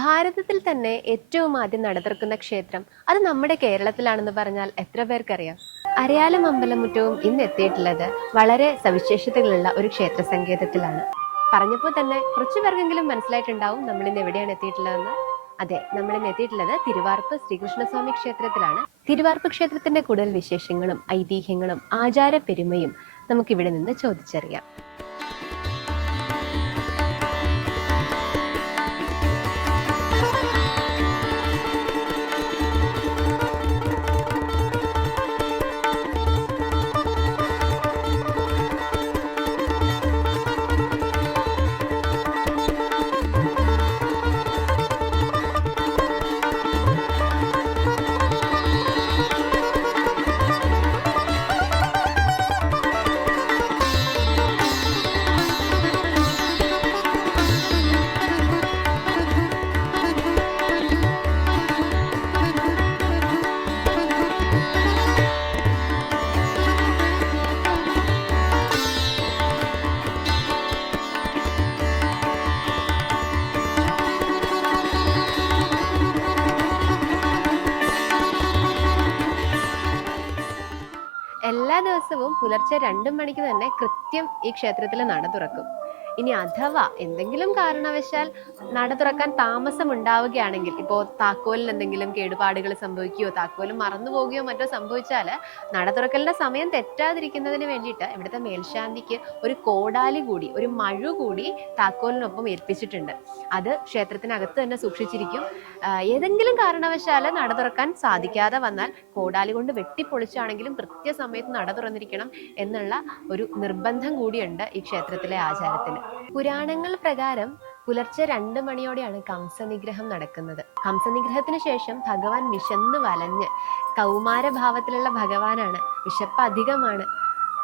ഭാരതത്തിൽ തന്നെ ഏറ്റവും ആദ്യം നടതുറക്കുന്ന ക്ഷേത്രം അത് നമ്മുടെ കേരളത്തിലാണെന്ന് പറഞ്ഞാൽ എത്ര പേർക്കറിയാം? അരയാലും അമ്പലമുറ്റവും ഇന്ന് എത്തിയിട്ടുള്ളത് വളരെ സവിശേഷതകളുള്ള ഒരു ക്ഷേത്ര സങ്കേതത്തിലാണ്. പറഞ്ഞപ്പോൾ തന്നെ കുറച്ചു പേർക്കെങ്കിലും മനസ്സിലായിട്ടുണ്ടാവും നമ്മൾ ഇന്ന് എവിടെയാണ് എത്തിയിട്ടുള്ളതെന്ന്. അതെ, നമ്മൾ ഇന്ന് എത്തിയിട്ടുള്ളത് തിരുവാർപ്പ് ശ്രീകൃഷ്ണസ്വാമി ക്ഷേത്രത്തിലാണ്. തിരുവാർപ്പ് ക്ഷേത്രത്തിന്റെ കൂടുതൽ വിശേഷങ്ങളും ഐതിഹ്യങ്ങളും ആചാര പെരുമയും നമുക്കിവിടെ നിന്ന് ചോദിച്ചറിയാം. എല്ലാ ദിവസവും പുലർച്ചെ 2 മണിക്ക് തന്നെ കൃത്യം ഈ ക്ഷേത്രത്തിൽ നട തുറക്കും. ഇനി അഥവാ എന്തെങ്കിലും കാരണവശാൽ നട തുറക്കാൻ താമസം ഉണ്ടാവുകയാണെങ്കിൽ, ഇപ്പോൾ താക്കോലിന് എന്തെങ്കിലും കേടുപാടുകൾ സംഭവിക്കുകയോ താക്കോല് മറന്നു പോവുകയോ മറ്റോ സംഭവിച്ചാൽ നട തുറക്കലിന്റെ സമയം തെറ്റാതിരിക്കുന്നതിന് വേണ്ടിയിട്ട് ഇവിടുത്തെ മേൽശാന്തിക്ക് ഒരു കോടാലി കൂടി, ഒരു മഴു കൂടി താക്കോലിനൊപ്പം ഏൽപ്പിച്ചിട്ടുണ്ട്. അത് ക്ഷേത്രത്തിനകത്ത് തന്നെ സൂക്ഷിച്ചിരിക്കും. ഏതെങ്കിലും കാരണവശാൽ നട തുറക്കാൻ സാധിക്കാതെ വന്നാൽ കോടാലി കൊണ്ട് വെട്ടിപ്പൊളിച്ചാണെങ്കിലും കൃത്യസമയത്ത് നട തുറന്നിരിക്കണം എന്നുള്ള ഒരു നിർബന്ധം കൂടിയുണ്ട് ഈ ക്ഷേത്രത്തിലെ ആചാരത്തിന്. പുരാണങ്ങൾ പ്രകാരം പുലർച്ചെ 2 മണിയോടെയാണ് കംസനിഗ്രഹം നടക്കുന്നത്. കംസനിഗ്രഹത്തിന് ശേഷം ഭഗവാൻ വിശന്ന് വലഞ്ഞ് കൗമാരഭാവത്തിലുള്ള ഭഗവാനാണ്. വിശപ്പ് അധികമാണ്.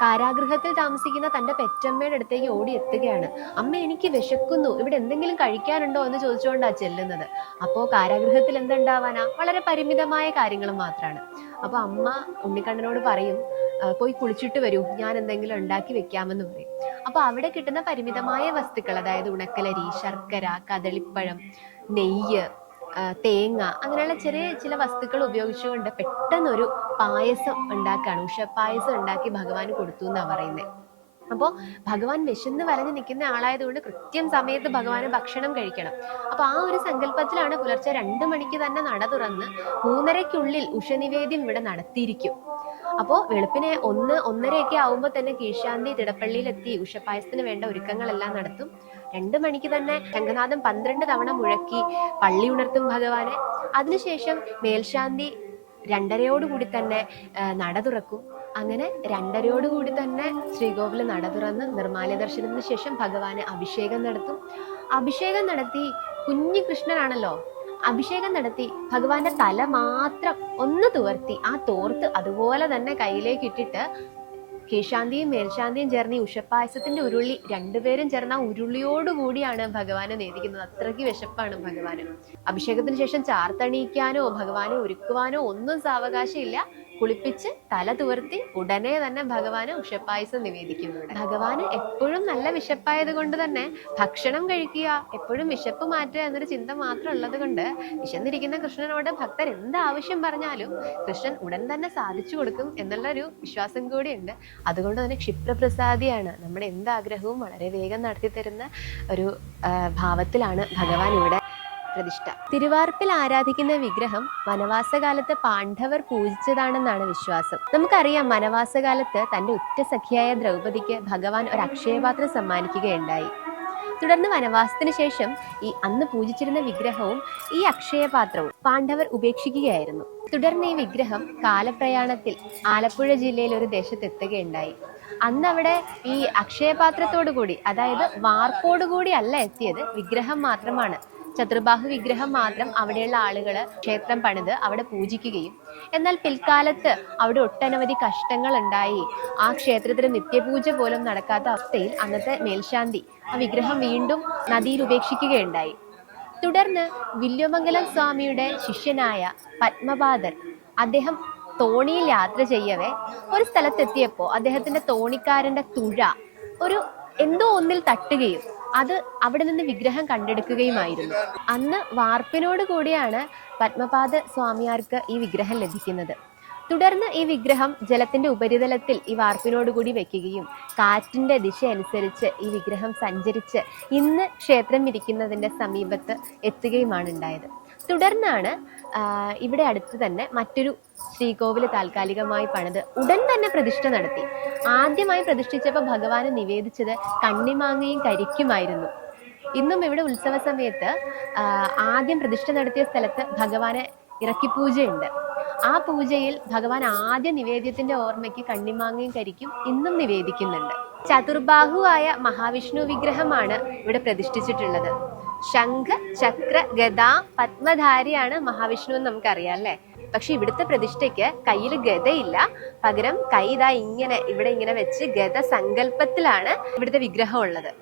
കാരാഗൃഹത്തിൽ താമസിക്കുന്ന തന്റെ പെറ്റമ്മയുടെ അടുത്തേക്ക് ഓടി എത്തുകയാണ്. അമ്മ, എനിക്ക് വിശക്കുന്നു, ഇവിടെ എന്തെങ്കിലും കഴിക്കാനുണ്ടോ എന്ന് ചോദിച്ചുകൊണ്ടാണ് ചെല്ലുന്നത്. അപ്പോൾ കാരാഗൃഹത്തിൽ എന്തുണ്ടാവാനാ? വളരെ പരിമിതമായ കാര്യങ്ങൾ മാത്രമാണ്. അപ്പൊ അമ്മ ഉണ്ണിക്കണ്ണനോട് പറയും, പോയി കുളിച്ചിട്ട് വരൂ, ഞാൻ എന്തെങ്കിലും ഉണ്ടാക്കി വെക്കാമെന്ന് പറയും. അപ്പൊ അവിടെ കിട്ടുന്ന പരിമിതമായ വസ്തുക്കൾ, അതായത് ഉണക്കലരി, ശർക്കര, കദളിപ്പഴം, നെയ്യ്, തേങ്ങ, അങ്ങനെയുള്ള ചെറിയ ചില വസ്തുക്കൾ ഉപയോഗിച്ചുകൊണ്ട് പെട്ടെന്നൊരു പായസം ഉണ്ടാക്കാണ്. ഉഷപ്പായസം ഉണ്ടാക്കി ഭഗവാന് കൊടുത്തു എന്നാ പറയുന്നത്. അപ്പോൾ ഭഗവാൻ വിശന്ന് വലഞ്ഞ് നിൽക്കുന്ന ആളായതുകൊണ്ട് കൃത്യം സമയത്ത് ഭഗവാന് ഭക്ഷണം കഴിക്കണം. അപ്പൊ ആ ഒരു സങ്കല്പത്തിലാണ് പുലർച്ചെ 2 മണിക്ക് തന്നെ നട തുറന്ന് 3:30-ക്കുള്ളിൽ ഉഷനിവേദ്യം ഇവിടെ നടത്തിയിരിക്കും. അപ്പോൾ വെളുപ്പിനെ 1-1:30 ആവുമ്പോൾ തന്നെ കീഴ്ശാന്തി തിടപ്പള്ളിയിലെത്തി ഉഷപ്പായസത്തിന് വേണ്ട ഒരുക്കങ്ങളെല്ലാം നടത്തും. 2 മണിക്ക് തന്നെ ശംഖനാഥം 12 തവണ മുഴക്കി പള്ളി ഉണർത്തും ഭഗവാനെ. അതിനുശേഷം മേൽശാന്തി 2:30 തന്നെ നട തുറക്കും. അങ്ങനെ 2:30 തന്നെ ശ്രീകോവിൽ നട തുറന്ന് നിർമ്മാല്യ ദർശനത്തിന് ശേഷം ഭഗവാന് അഭിഷേകം നടത്തും. അഭിഷേകം നടത്തി, കുഞ്ഞു കൃഷ്ണനാണല്ലോ, അഭിഷേകം നടത്തി ഭഗവാന്റെ തല മാത്രം ഒന്ന് തുവർത്തി ആ തോർത്ത് അതുപോലെ തന്നെ കയ്യിലേക്ക് ഇട്ടിട്ട് കീഴ്ശാന്തിയും മേൽശാന്തിയും ചേർന്ന് ഈ ഉഷപ്പായസത്തിന്റെ ഉരുളി രണ്ടുപേരും ചേർന്ന് ആ ഉരുളിയോടുകൂടിയാണ് ഭഗവാനെ നേദിക്കുന്നത്. അത്രയ്ക്ക് വിശപ്പാണ് ഭഗവാന്. അഭിഷേകത്തിന് ശേഷം ചാർത്തണിയിക്കാനോ ഭഗവാനെ ഒരുക്കുവാനോ ഒന്നും സാവകാശമില്ല. കുളിപ്പിച്ച് തല തുവർത്തി ഉടനെ തന്നെ ഭഗവാന് ഉഷപ്പായസം നിവേദിക്കുന്നുണ്ട്. ഭഗവാന് എപ്പോഴും നല്ല വിശപ്പായത് കൊണ്ട് തന്നെ ഭക്ഷണം കഴിക്കുക, എപ്പോഴും വിശപ്പ് മാറ്റുക എന്നൊരു ചിന്ത മാത്രം ഉള്ളത് കൊണ്ട് വിശന്നിരിക്കുന്ന കൃഷ്ണനോട് ഭക്തർ എന്ത് ആവശ്യം പറഞ്ഞാലും കൃഷ്ണൻ ഉടൻ തന്നെ സാധിച്ചു കൊടുക്കും എന്നുള്ള ഒരു വിശ്വാസം കൂടിയുണ്ട്. അതുകൊണ്ട് തന്നെ ക്ഷിപ്രപ്രസാദിയാണ്. നമ്മുടെ എന്താഗ്രഹവും വളരെ വേഗം നടത്തി തരുന്ന ഒരു ഭാവത്തിലാണ് ഭഗവാൻ ഇവിടെ പ്രതിഷ്ഠ. തിരുവാർപ്പിൽ ആരാധിക്കുന്ന വിഗ്രഹം വനവാസകാലത്ത് പാണ്ഡവർ പൂജിച്ചതാണെന്നാണ് വിശ്വാസം. നമുക്കറിയാം, വനവാസകാലത്ത് തന്റെ ഉറ്റ സഖിയായ ദ്രൗപദിക്ക് ഭഗവാൻ ഒരു അക്ഷയപാത്രം സമ്മാനിക്കുകയുണ്ടായി. തുടർന്ന് വനവാസത്തിന് ശേഷം ഈ അന്ന് പൂജിച്ചിരുന്ന വിഗ്രഹവും ഈ അക്ഷയപാത്രവും പാണ്ഡവർ ഉപേക്ഷിക്കുകയായിരുന്നു. തുടർന്ന് ഈ വിഗ്രഹം കാലപ്രയാണത്തിൽ ആലപ്പുഴ ജില്ലയിൽ ഒരു ദേശത്തെത്തുകയുണ്ടായി. അന്ന് അവിടെ ഈ അക്ഷയപാത്രത്തോടു കൂടി, അതായത് വാർപ്പോടുകൂടി അല്ല എത്തിയത്, വിഗ്രഹം മാത്രമാണ്. ചതുർബാഹു വിഗ്രഹം മാത്രം അവിടെയുള്ള ആളുകൾ ക്ഷേത്രം പണിത് അവിടെ പൂജിക്കുകയും, എന്നാൽ പിൽക്കാലത്ത് അവിടെ ഒട്ടനവധി കഷ്ടങ്ങൾ ഉണ്ടായി. ആ ക്ഷേത്രത്തിന് നിത്യപൂജ പോലും നടക്കാത്ത അവസ്ഥയിൽ അന്നത്തെ മേൽശാന്തി ആ വിഗ്രഹം വീണ്ടും നദിയിൽ ഉപേക്ഷിക്കുകയുണ്ടായി. തുടർന്ന് വില്വമംഗലം സ്വാമിയുടെ ശിഷ്യനായ പത്മപാദൻ, അദ്ദേഹം തോണിയിൽ യാത്ര ചെയ്യവേ ഒരു സ്ഥലത്തെത്തിയപ്പോൾ അദ്ദേഹത്തിന്റെ തോണിക്കാരന്റെ തുഴ എന്തോ ഒന്നിൽ തട്ടുകയും അത് അവിടെ നിന്ന് വിഗ്രഹം കണ്ടെടുക്കുകയുമായിരുന്നു. അന്ന് വാർപ്പിനോട് കൂടിയാണ് പത്മപാദ സ്വാമിയാർക്ക് ഈ വിഗ്രഹം ലഭിക്കുന്നത്. തുടർന്ന് ഈ വിഗ്രഹം ജലത്തിന്റെ ഉപരിതലത്തിൽ ഈ വാർപ്പിനോടുകൂടി വെക്കുകയും കാറ്റിന്റെ ദിശ അനുസരിച്ച് ഈ വിഗ്രഹം സഞ്ചരിച്ച് ഇന്ന് ക്ഷേത്രം ഇരിക്കുന്നതിന്റെ സമീപത്ത് എത്തുകയുമാണ് ഉണ്ടായത്. തുടർന്നാണ് ഇവിടെ അടുത്ത് തന്നെ മറ്റൊരു ശ്രീകോവിൽ താൽക്കാലികമായി പണിത് ഉടൻ തന്നെ പ്രതിഷ്ഠ നടത്തി. ആദ്യമായി പ്രതിഷ്ഠിച്ചപ്പോൾ ഭഗവാന് നിവേദിച്ചത് കണ്ണിമാങ്ങയും കരിക്കുമായിരുന്നു. ഇന്നും ഇവിടെ ഉത്സവ സമയത്ത് ആദ്യം പ്രതിഷ്ഠ നടത്തിയ സ്ഥലത്ത് ഭഗവാനെ ഇറക്കിപ്പൂജയുണ്ട്. ആ പൂജയിൽ ഭഗവാൻ ആദ്യ നിവേദ്യത്തിന്റെ ഓർമ്മയ്ക്ക് കണ്ണിമാങ്ങയും കരിക്കും ഇന്നും നിവേദിക്കുന്നുണ്ട്. ചതുർബാഹുവായ മഹാവിഷ്ണു വിഗ്രഹമാണ് ഇവിടെ പ്രതിഷ്ഠിച്ചിട്ടുള്ളത്. ശംഖ, ചക്ര, ഗദ, പത്മധാരിയാണ് മഹാവിഷ്ണു എന്ന് നമുക്കറിയാം അല്ലേ. പക്ഷെ ഇവിടുത്തെ പ്രതിഷ്ഠയ്ക്ക് കയ്യിൽ ഗദയില്ല, പകരം കൈ ഇവിടെ ഇങ്ങനെ വെച്ച് ഗദ സങ്കല്പത്തിലാണ് ഇവിടുത്തെ വിഗ്രഹം ഉള്ളത്.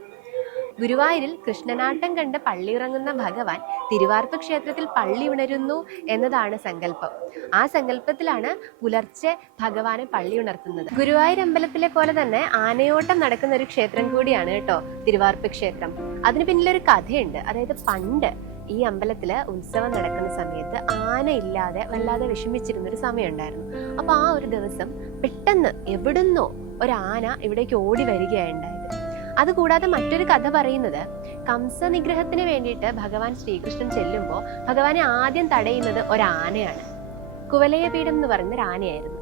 ഗുരുവായൂരിൽ കൃഷ്ണനാട്ടം കണ്ട് പള്ളിയിറങ്ങുന്ന ഭഗവാൻ തിരുവാർപ്പ് ക്ഷേത്രത്തിൽ പള്ളി ഉണരുന്നു എന്നതാണ് സങ്കല്പം. ആ സങ്കല്പത്തിലാണ് പുലർച്ചെ ഭഗവാനെ പള്ളി ഉണർത്തുന്നത്. ഗുരുവായൂർ അമ്പലത്തിലെ പോലെ തന്നെ ആനയോട്ടം നടക്കുന്ന ഒരു ക്ഷേത്രം കൂടിയാണ് കേട്ടോ തിരുവാർപ്പ് ക്ഷേത്രം. അതിന് പിന്നിലൊരു കഥയുണ്ട്. അതായത് പണ്ട് ഈ അമ്പലത്തില് ഉത്സവം നടക്കുന്ന സമയത്ത് ആന ഇല്ലാതെ വല്ലാതെ വിഷമിച്ചിരുന്നൊരു സമയം ഉണ്ടായിരുന്നു. അപ്പൊ ആ ഒരു ദിവസം പെട്ടെന്ന് എവിടുന്നോ ഒരു ആന ഇവിടേക്ക് ഓടി വരികയുണ്ടായത്. അതുകൂടാതെ മറ്റൊരു കഥ പറയുന്നത്, കംസ നിഗ്രഹത്തിന് വേണ്ടിയിട്ട് ഭഗവാൻ ശ്രീകൃഷ്ണൻ ചെല്ലുമ്പോൾ ഭഗവാനെ ആദ്യം തടയുന്നത് ഒരാനയാണ്. കുവലയപീഠം എന്ന് പറയുന്ന ഒരു ആനയായിരുന്നു.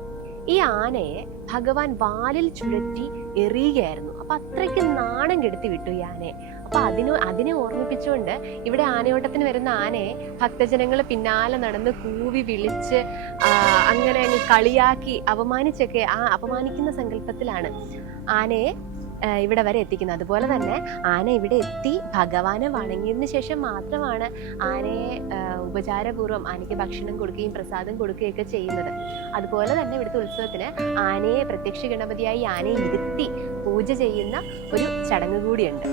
ഈ ആനയെ ഭഗവാൻ വാലിൽ ചുഴറ്റി എറിയുകയായിരുന്നു. അപ്പൊ അത്രയ്ക്ക് നാണം കെടുത്തി വിട്ടു ഈ ആനയെ. അപ്പൊ അതിനെ ഓർമ്മിപ്പിച്ചുകൊണ്ട് ഇവിടെ ആനയോട്ടത്തിന് വരുന്ന ആനയെ ഭക്തജനങ്ങൾ പിന്നാലെ നടന്ന് കൂവി വിളിച്ച് അങ്ങനെ കളിയാക്കി അപമാനിച്ചൊക്കെ ആ അപമാനിക്കുന്ന സങ്കല്പത്തിലാണ് ആനയെ ഇവിടെ വരെ എത്തിക്കുന്നത്. അതുപോലെ തന്നെ ആന ഇവിടെ എത്തി ഭഗവാനെ വണങ്ങിയതിന് ശേഷം മാത്രമാണ് ആനയെ ഉപചാരപൂർവ്വം ആനയ്ക്ക് ഭക്ഷണം കൊടുക്കുകയും പ്രസാദം കൊടുക്കുകയൊക്കെ ചെയ്യുന്നത്. അതുപോലെ തന്നെ ഇവിടുത്തെ ഉത്സവത്തിന് ആനയെ പ്രത്യക്ഷ ഗണപതിയായി ആനയെ ഇരുത്തി പൂജ ചെയ്യുന്ന ഒരു ചടങ്ങ് കൂടിയുണ്ട്.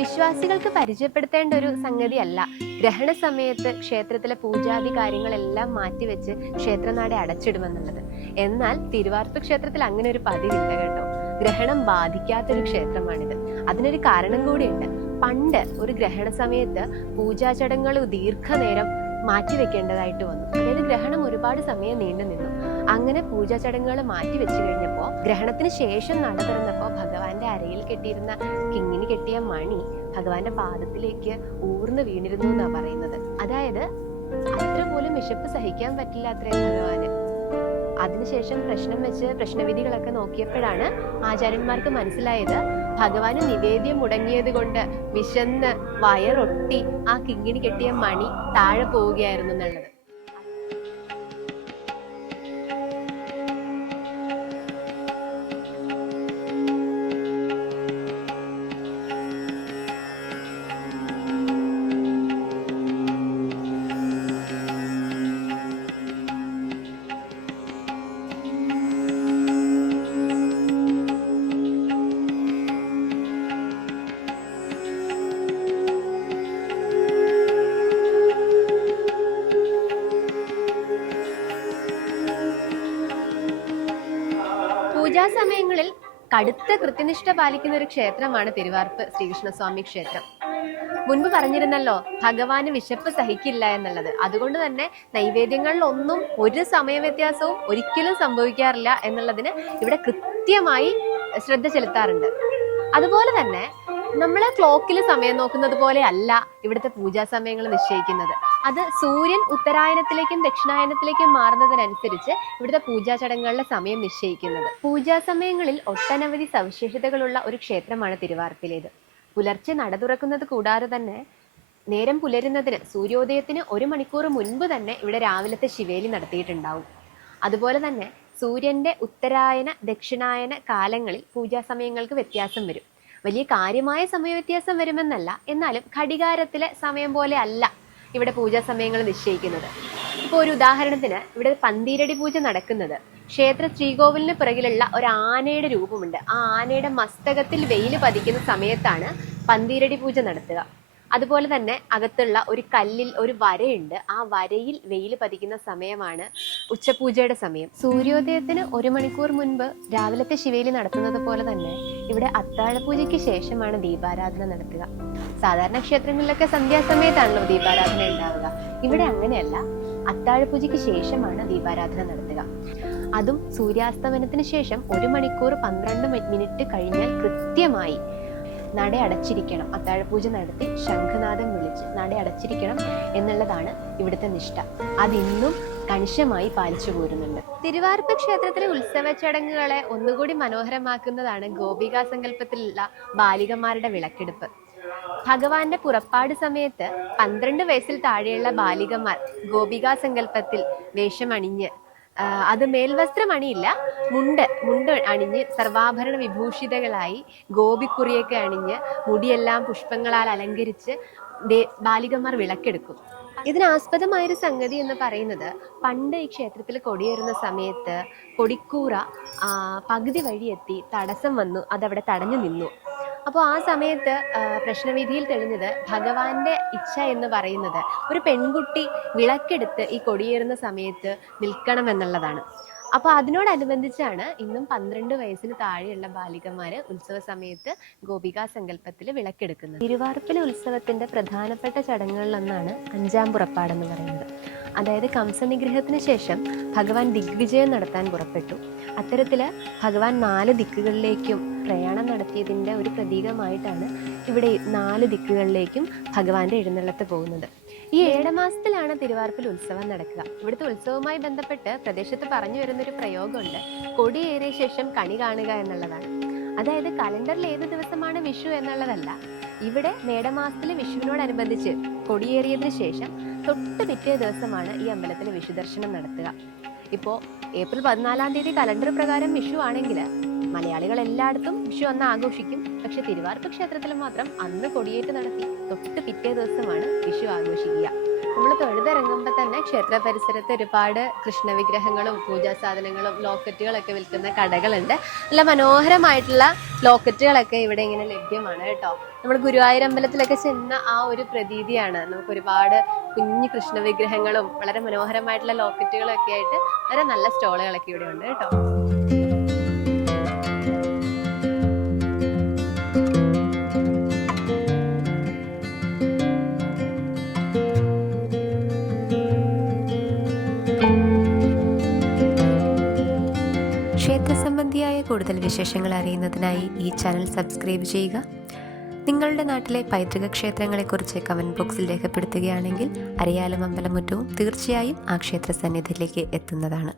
വിശ്വാസികൾക്ക് പരിചയപ്പെടുത്തേണ്ട ഒരു സംഗതിയല്ല ഗ്രഹണ സമയത്ത് ക്ഷേത്രത്തിലെ പൂജാതി കാര്യങ്ങളെല്ലാം മാറ്റിവെച്ച് ക്ഷേത്രനട അടച്ചിടുമെന്നുള്ളത്. എന്നാൽ തിരുവാർപ്പ് ക്ഷേത്രത്തിൽ അങ്ങനെ ഒരു പതിവില്ല കേട്ടോ. ഗ്രഹണം ബാധിക്കാത്തൊരു ക്ഷേത്രമാണിത്. അതിനൊരു കാരണം കൂടിയുണ്ട്. പണ്ട് ഒരു ഗ്രഹണ സമയത്ത് പൂജാ ചടങ്ങുകൾ ദീർഘനേരം മാറ്റിവെക്കേണ്ടതായിട്ട് വന്നു. അതായത് ഗ്രഹണം ഒരുപാട് സമയം നീണ്ടു നിന്നു. അങ്ങനെ പൂജാ ചടങ്ങുകൾ മാറ്റിവെച്ചു കഴിഞ്ഞപ്പോൾ ഗ്രഹണത്തിന് ശേഷം നട തുറന്നപ്പോൾ ഭഗവാന്റെ അരയിൽ കെട്ടിയിരുന്ന കിങ്ങിണി കെട്ടിയ മണി ഭഗവാന്റെ പാദത്തിലേക്ക് ഊർന്ന് വീണിരുന്നു എന്നാ പറയുന്നത്. അതായത് അത്ര പോലും വിശപ്പ് സഹിക്കാൻ പറ്റില്ല അത്രയും ഭഗവാന്. അതിനുശേഷം പ്രശ്നം വെച്ച് പ്രശ്നവിധികളൊക്കെ നോക്കിയപ്പോഴാണ് ആചാര്യന്മാർക്ക് മനസ്സിലായത് ഭഗവാന് നിവേദ്യം മുടങ്ങിയത് കൊണ്ട് വിശന്ന് വയറൊട്ടി ആ കിങ്ങിണി കെട്ടിയ മണി താഴെ പോവുകയായിരുന്നു എന്നുള്ളത്. പൂജാസമയങ്ങളിൽ കടുത്ത കൃത്യനിഷ്ഠ പാലിക്കുന്ന ഒരു ക്ഷേത്രമാണ് തിരുവാർപ്പ് ശ്രീകൃഷ്ണസ്വാമി ക്ഷേത്രം. മുൻപ് പറഞ്ഞിരുന്നല്ലോ ഭഗവാന് വിശപ്പ് സഹിക്കില്ല എന്നുള്ളത്. അതുകൊണ്ട് തന്നെ നൈവേദ്യങ്ങളിലൊന്നും ഒരു സമയവ്യത്യാസവും ഒരിക്കലും സംഭവിക്കാറില്ല എന്നുള്ളതിന് ഇവിടെ കൃത്യമായി ശ്രദ്ധ ചെലുത്താറുണ്ട്. അതുപോലെ തന്നെ നമ്മള് ക്ലോക്കിൽ സമയം നോക്കുന്നത് പോലെ അല്ല ഇവിടുത്തെ പൂജാ സമയങ്ങൾ നിശ്ചയിക്കുന്നത്. അത് സൂര്യൻ ഉത്തരായനത്തിലേക്കും ദക്ഷിണായനത്തിലേക്കും മാറുന്നതിനനുസരിച്ച് ഇവിടുത്തെ പൂജാ ചടങ്ങുകളുടെ സമയം നിശ്ചയിക്കുന്നത്. പൂജാ സമയങ്ങളിൽ ഒട്ടനവധി സവിശേഷതകളുള്ള ഒരു ക്ഷേത്രമാണ് തിരുവാർപ്പിലേത്. പുലർച്ചെ നട തുറക്കുന്നത് കൂടാതെ തന്നെ നേരം പുലരുന്നതിന് സൂര്യോദയത്തിന് 1 മണിക്കൂർ മുൻപ് തന്നെ ഇവിടെ രാവിലത്തെ ശിവേലി നടത്തിയിട്ടുണ്ടാവും. അതുപോലെ തന്നെ സൂര്യന്റെ ഉത്തരായന ദക്ഷിണായന കാലങ്ങളിൽ പൂജാ സമയങ്ങൾക്ക് വ്യത്യാസം വരും. വലിയ കാര്യമായ സമയവ്യത്യാസം വരുമെന്നല്ല, എന്നാലും ഘടികാരത്തിലെ സമയം പോലെ അല്ല ഇവിടെ പൂജാ സമയങ്ങൾ നിശ്ചയിക്കുന്നത്. ഇപ്പോൾ ഒരു ഉദാഹരണത്തിന് ഇവിടെ പന്തീരടി പൂജ നടക്കുന്നത് ക്ഷേത്ര ശ്രീകോവിലിന് പിറകിലുള്ള ഒരു ആനയുടെ രൂപമുണ്ട്. ആ ആനയുടെ മസ്തകത്തിൽ വെയിൽ പതിക്കുന്ന സമയത്താണ് പന്തീരടി പൂജ നടത്തുക. അതുപോലെ തന്നെ അകത്തുള്ള ഒരു കല്ലിൽ ഒരു വരയുണ്ട്. ആ വരയിൽ വെയിൽ പതിക്കുന്ന സമയമാണ് ഉച്ചപൂജയുടെ സമയം. സൂര്യോദയത്തിന് 1 മണിക്കൂർ മുൻപ് രാവിലത്തെ ശിവേലി നടത്തുന്നത് പോലെ തന്നെ ഇവിടെ അത്താഴപൂജയ്ക്ക് ശേഷമാണ് ദീപാരാധന നടത്തുക. സാധാരണ ക്ഷേത്രങ്ങളിലൊക്കെ സന്ധ്യാസമയത്താണല്ലോ ദീപാരാധന ഉണ്ടാവുക. ഇവിടെ അങ്ങനെയല്ല, അത്താഴപൂജയ്ക്ക് ശേഷമാണ് ദീപാരാധന നടത്തുക. അതും സൂര്യാസ്തമനത്തിന് ശേഷം 1 മണിക്കൂർ 12 മിനിറ്റ് കഴിഞ്ഞാൽ കൃത്യമായി നട അടച്ചിരിക്കണം. അത്താഴപൂജ നടത്തി ശംഖനാദം വിളിച്ച് നട അടച്ചിരിക്കണം എന്നുള്ളതാണ് ഇവിടുത്തെ നിഷ്ഠ. അതിന്നും കണിശമായി പാലിച്ചു പോരുന്നുണ്ട്. തിരുവാർപ്പ് ക്ഷേത്രത്തിലെ ഉത്സവ ചടങ്ങുകളെ ഒന്നുകൂടി മനോഹരമാക്കുന്നതാണ് ഗോപികാ സങ്കല്പത്തിലുള്ള ബാലികമാരുടെ വിളക്കെടുപ്പ്. ഭഗവാന്റെ പുറപ്പാട് സമയത്ത് 12 വയസ്സിൽ താഴെയുള്ള ബാലികമാർ ഗോപികാ സങ്കല്പത്തിൽ വേഷമണിഞ്ഞ്, അത് മേൽവസ്ത്രം അണിയില്ല, മുണ്ട് അണിഞ്ഞ് സർവാഭരണ വിഭൂഷിതകളായി ഗോപിക്കുറിയൊക്കെ അണിഞ്ഞ് മുടിയെല്ലാം പുഷ്പങ്ങളാൽ അലങ്കരിച്ച് ബാലികമാർ വിളക്കെടുക്കും. ഇതിനാസ്പദമായൊരു സംഗതി എന്ന് പറയുന്നത്, പണ്ട് ഈ ക്ഷേത്രത്തിൽ കൊടിയേറുന്ന സമയത്ത് കൊടിക്കൂറ പകുതി വഴിയെത്തി തടസ്സം വന്നു, അതവിടെ തടഞ്ഞു നിന്നു. അപ്പോൾ ആ സമയത്ത് പ്രശ്നവിധിയിൽ തെളിഞ്ഞത് ഭഗവാന്റെ ഇച്ഛ എന്ന് പറയുന്നത് ഒരു പെൺകുട്ടി വിളക്കെടുത്ത് ഈ കൊടിയേറുന്ന സമയത്ത് നിൽക്കണം എന്നുള്ളതാണ്. അപ്പോൾ അതിനോടനുബന്ധിച്ചാണ് ഇന്നും 12 വയസ്സിന് താഴെയുള്ള ബാലികമാര് ഉത്സവ സമയത്ത് ഗോപികാ സങ്കല്പത്തിൽ വിളക്കെടുക്കുന്നത്. തിരുവാർപ്പിലെ ഉത്സവത്തിന്റെ പ്രധാനപ്പെട്ട ചടങ്ങുകളിലൊന്നാണ് 5-ാം പുറപ്പാടെന്ന് പറയുന്നത്. അതായത് കംസനിഗ്രഹത്തിന് ശേഷം ഭഗവാൻ ദിഗ്വിജയം നടത്താൻ പുറപ്പെട്ടു. അത്തരത്തില് ഭഗവാൻ 4 ദിക്കുകളിലേക്കും പ്രയാണം നടത്തിയതിൻ്റെ ഒരു പ്രതീകമായിട്ടാണ് ഇവിടെ 4 ദിക്കുകളിലേക്കും ഭഗവാന്റെ എഴുന്നള്ളത്ത് പോകുന്നത്. ഈ ഏടമാസത്തിലാണ് തിരുവാർപ്പിൽ ഉത്സവം നടക്കുക. ഇവിടുത്തെ ഉത്സവവുമായി ബന്ധപ്പെട്ട് പ്രദേശത്ത് പറഞ്ഞു വരുന്നൊരു പ്രയോഗമുണ്ട്, കൊടിയേറിയ ശേഷം കണി കാണുക എന്നുള്ളതാണ്. അതായത് കലണ്ടറിൽ ഏത് ദിവസമാണ് വിഷു എന്നുള്ളതല്ല, ഇവിടെ മേടമാസത്തിലെ വിഷുവിനോടനുബന്ധിച്ച് കൊടിയേറിയതിനു ശേഷം തൊട്ട് പിറ്റേ ദിവസമാണ് ഈ അമ്പലത്തിലെ വിഷു ദർശനം നടത്തുക. ഇപ്പോൾ ഏപ്രിൽ 14-ാം തീയതി കലണ്ടർ പ്രകാരം വിഷു ആണെങ്കിൽ മലയാളികൾ എല്ലായിടത്തും വിഷു അന്ന് ആഘോഷിക്കും. പക്ഷെ തിരുവാർപ്പ് ക്ഷേത്രത്തിൽ മാത്രം അന്ന് കൊടിയേറ്റ് നടത്തി തൊട്ട് പിറ്റേ ദിവസമാണ് വിഷു ആഘോഷിക്കുക. നമ്മൾ തൊഴുതിറങ്ങുമ്പോൾ തന്നെ ക്ഷേത്ര പരിസരത്ത് ഒരുപാട് കൃഷ്ണ വിഗ്രഹങ്ങളും പൂജാ സാധനങ്ങളും ലോക്കറ്റുകളൊക്കെ വിൽക്കുന്ന കടകളുണ്ട്. നല്ല മനോഹരമായിട്ടുള്ള ലോക്കറ്റുകളൊക്കെ ഇവിടെ ഇങ്ങനെ ലഭ്യമാണ് കേട്ടോ. നമ്മൾ ഗുരുവായൂർ അമ്പലത്തിലൊക്കെ ചെന്ന ആ ഒരു പ്രതീതിയാണ്. നമുക്ക് ഒരുപാട് കുഞ്ഞു കൃഷ്ണ വിഗ്രഹങ്ങളും വളരെ മനോഹരമായിട്ടുള്ള ലോക്കറ്റുകളും ഒക്കെ ആയിട്ട് വളരെ നല്ല സ്റ്റോളുകളൊക്കെ ഇവിടെ ഉണ്ട് കേട്ടോ. ക്ഷേത്ര സംബന്ധിയായ കൂടുതൽ വിശേഷങ്ങൾ അറിയുന്നതിനായി ഈ ചാനൽ സബ്സ്ക്രൈബ് ചെയ്യുക. നിങ്ങളുടെ നാട്ടിലെ പൈതൃക ക്ഷേത്രങ്ങളെക്കുറിച്ച് കമൻറ്റ് ബോക്സിൽ രേഖപ്പെടുത്തുകയാണെങ്കിൽ അരയാലും അമ്പലമുറ്റവും തീർച്ചയായും ആ ക്ഷേത്ര സന്നിധിയിലേക്ക് എത്തുന്നതാണ്.